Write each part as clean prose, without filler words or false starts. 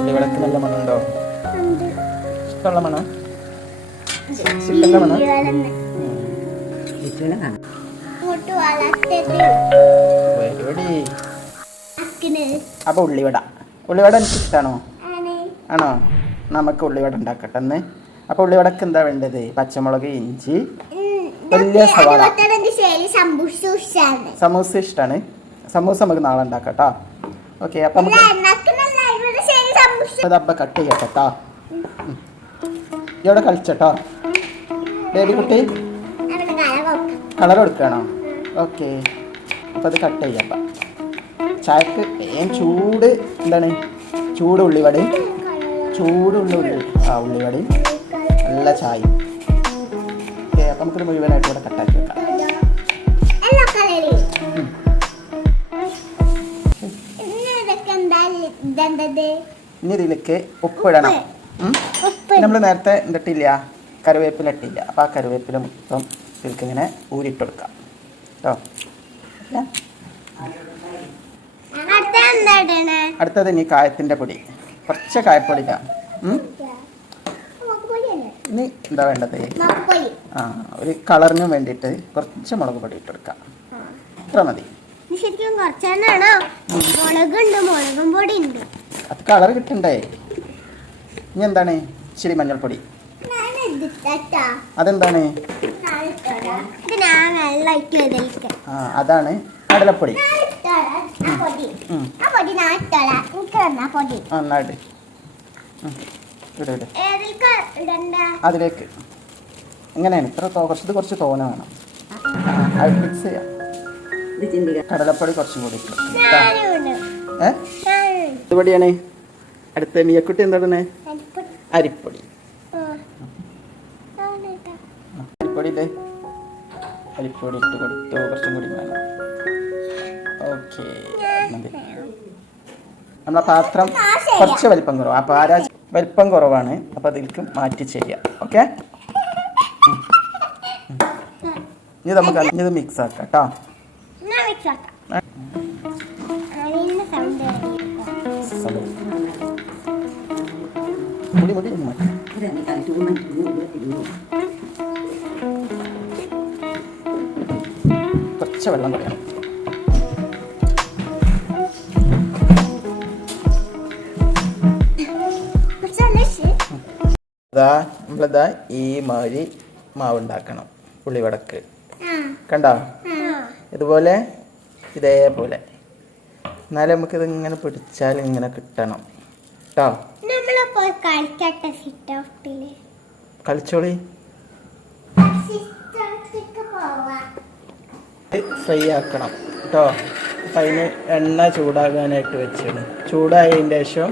ഉള്ളിവടക്ക് നല്ല മണമുണ്ടോ? ഇഷ്ടമുള്ള മണം? ചിക്കൻ്റെ മണം? അപ്പൊ ഉള്ളിവട എനിക്ക് ഇഷ്ടമാണോ? ആണോ? നമുക്ക് ഉള്ളിവട ഉണ്ടാക്കട്ടെ എന്ന്. അപ്പൊ ഉള്ളിവടക്ക് എന്താ വേണ്ടത്? പച്ചമുളക്, ഇഞ്ചി, വലിയ സവാള. സമൂസ ഇഷ്ടമാണ്. സമൂസ നമുക്ക് നാളെ ഉണ്ടാക്കട്ടോ. ഓക്കെ, അപ്പൊ നമുക്ക് അതപ്പ കട്ട് ചെയ്യട്ടോ. ഇവിടെ കളിച്ചട്ടോ ബേബി കുട്ടി. കളർ കൊടുക്കണോ? ഓക്കെ, അപ്പം അത് കട്ട് ചെയ്യാം. ചായക്ക് ചൂട് എന്താണ്? ചൂട് ഉള്ളിവടയും ഉള്ളിവടയും നല്ല ചായ. ഓക്കെ, അപ്പം നമുക്കൊരു മുഴുവനായിട്ട് ഇവിടെ കട്ടാക്കി വെക്കാം. ഇനി ഇതിലേക്ക് ഉപ്പിടണം. നമ്മൾ നേരത്തെ ഇട്ടില്ല, കറിവേപ്പില ഇട്ടില്ല. അപ്പോൾ ആ കറിവേപ്പില മൊത്തം ഇതിലേക്ക് ഇങ്ങനെ ഊരിട്ട് കൊടുക്കാം കേട്ടോ. അടുത്തത് ഇനി കായത്തിൻ്റെ പൊടി, കുറച്ച് കായപ്പൊടി ഇടാം. ഇനി എന്താ വേണ്ടത്? ഒരു കളറിന് വേണ്ടിയിട്ട് കുറച്ച് മുളക് പൊടി ഇട്ട് കൊടുക്കാം. ഇത്ര മതി. അത് കളർ കിട്ടണ്ടേ? ഇനി എന്താണ്? ഇച്ചിരി മഞ്ഞൾപ്പൊടി. അതെന്താണ്? അതാണ് കടലപ്പൊടി. നന്നായിട്ട് അതിലേക്ക് എങ്ങനെയാണ്? കുറച്ച് തോന വേണം. അത് മിക്സ് ചെയ്യാം. കടലപ്പൊടി കുറച്ചും കൂടി ഇതുപടിയാണ്. അടുത്ത മിയക്കുട്ടി എന്താണ്? അരിപ്പൊടി. അരിപ്പൊടി ഇട്ട് കൊടുത്തു. കുറച്ചും കൂടി വേണം. ഓക്കെ, നമ്മളെ പാത്രം കുറച്ച് വലിപ്പം കുറവാണ്. അപ്പോൾ വലിപ്പം കുറവാണ്. അപ്പോൾ അതിലേക്ക് മാറ്റി ചെയ്യാം. ഓക്കെ, ഇനി നമുക്ക് ഇത് മിക്സ് ആക്കാം കേട്ടോ. കുറച്ച് വെള്ളം പറയാം. നമ്മളിതാ ഈ മാതിരി മാവുണ്ടാക്കണം ഉള്ളിവടക്ക്. കണ്ടോ? ഇതുപോലെ ഇതേപോലെ. എന്നാലും നമുക്കിത് ഇങ്ങനെ പിടിച്ചാൽ ഇങ്ങനെ കിട്ടണം കേട്ടോ. കളിച്ചോളി. ഫ്രൈ ആക്കണം കേട്ടോ. അപ്പം അതിന് എണ്ണ ചൂടാകാനായിട്ട് വെച്ചാണ്. ചൂടായതിൻ്റെ ശേഷം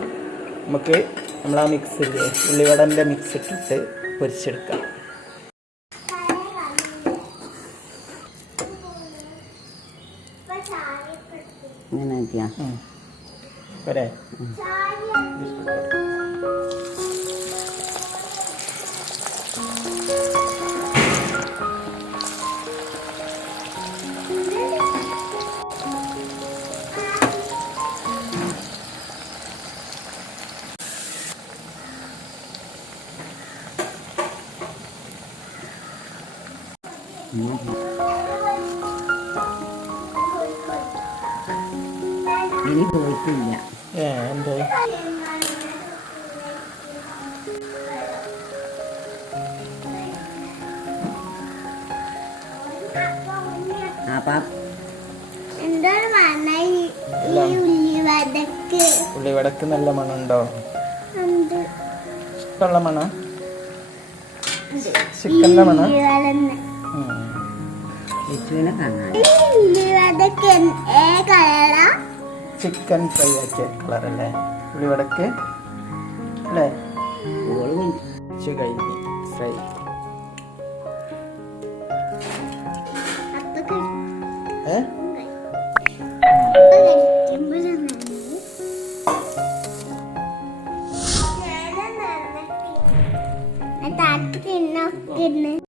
നമുക്ക് നമ്മൾ ആ മിക്സില്ലേ, ഉള്ളിവടൻ്റെ മിക്സ് ഇട്ടിട്ട് പൊരിച്ചെടുക്കാം. പോരെ? ഇനി പോയിട്ടില്ല. എന്തേ? ഉള്ളിവടക്ക് നല്ല മണമുണ്ടോ? ഇഷ്ടമുള്ള മണ? ചിക്കൻ്റെ മണ? ചിക്കൻ ഫ്രൈ ആക്കിയ കളറല്ലേ ഉള്ളിവടക്ക് അല്ലേ? കഴിഞ്ഞ് ഫ്രൈ. ഏ